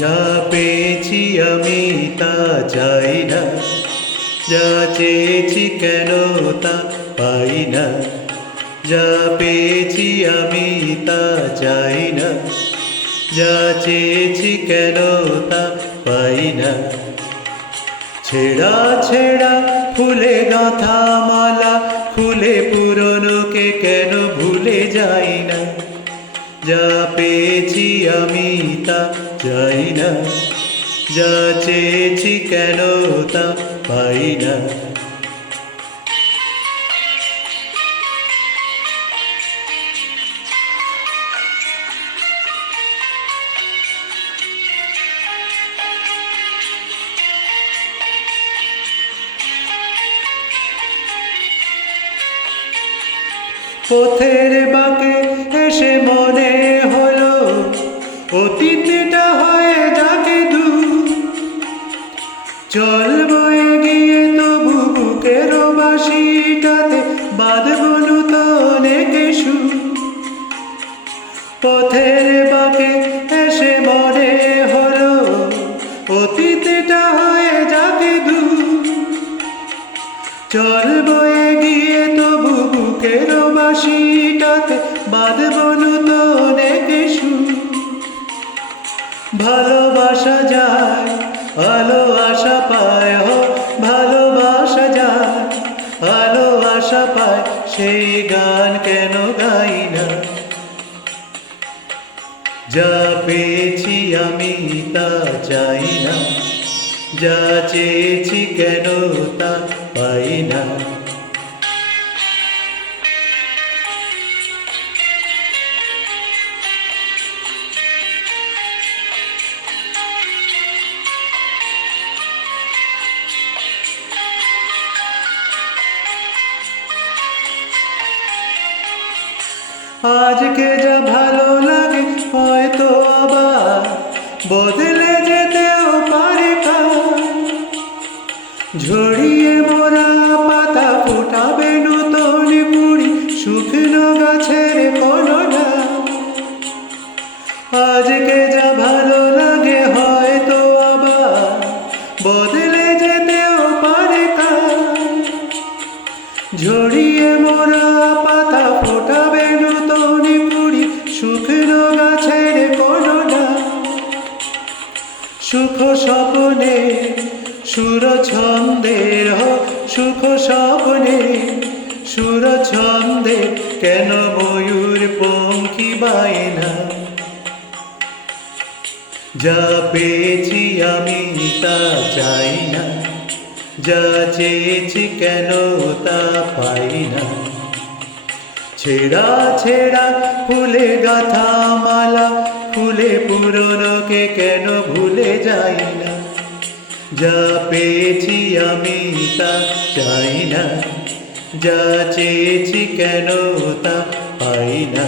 যা পেয়েছি আমি তা চাই না, যা চেয়েছি কেন তা পাই না। যা পেয়েছি আমি তা চাই না, যা চেয়েছি কেন তা পাই না। ছেঁড়া ছেঁড়া ফুলে গাঁথা মালা খুলে পুরনোকে কেন ভুলে যাই না। যা পেয়েছি আমি তা চাই না, যা চেয়েছি কেন তা পাই না। পথের বাঁকে এসে মনে হলো অতীতটা হয়ে যাকে দূর। চলব এগিয়ে তবু বুকের বাঁশিটাতে বাঁধব নূতন একে সুর। পথের বাঁকে এসে মনে হলো অতীতটা হয়ে যাকে দূর। চলব এগিয়ে তবু বুকের বাঁশিটাতে বাঁধব নূতন একে সুর। ভালোবাসা যায় আলো আশা পায়, ভালোবাসা যায় আলো আশা পায়, সেই গান কেন গাই না। যা পেয়েছি আমি তা চাই না, যা চেয়েছি কেন তা পাই না। আজকে যা ভালো লাগে হয়তো আবার বদলে যেতেও পারে কাল। ঝরিয়ে মরা পাতা ফোটাবে নতুন কুড়ি শুকনো গাছের কোনো ডাল। আজকে যা ভালো লাগে হয়তো আবার বদলে যেতেও পারে কাল। ঝরিয়ে মরা পাতা ফোটাবে নতুন কুড়ি শুকনো গাছের কোনো ডাল। সুখ স্বপ্নে সুর ছন্দের সুখ স্বপ্নে সুর ছন্দে কেন ময়ূর পঙ্খী বায়না। যা পেয়েছি আমি তা চাই না, যা চেয়েছি কেন তা পাই না। ছেঁড়া ছেঁড়া ফুলে গাঁথা মালা খুলে পুরনোকে কেন ভুলে যাই না। যা পেয়েছি আমি তা চাই না, যা চেয়েছি কেন তা পাই না।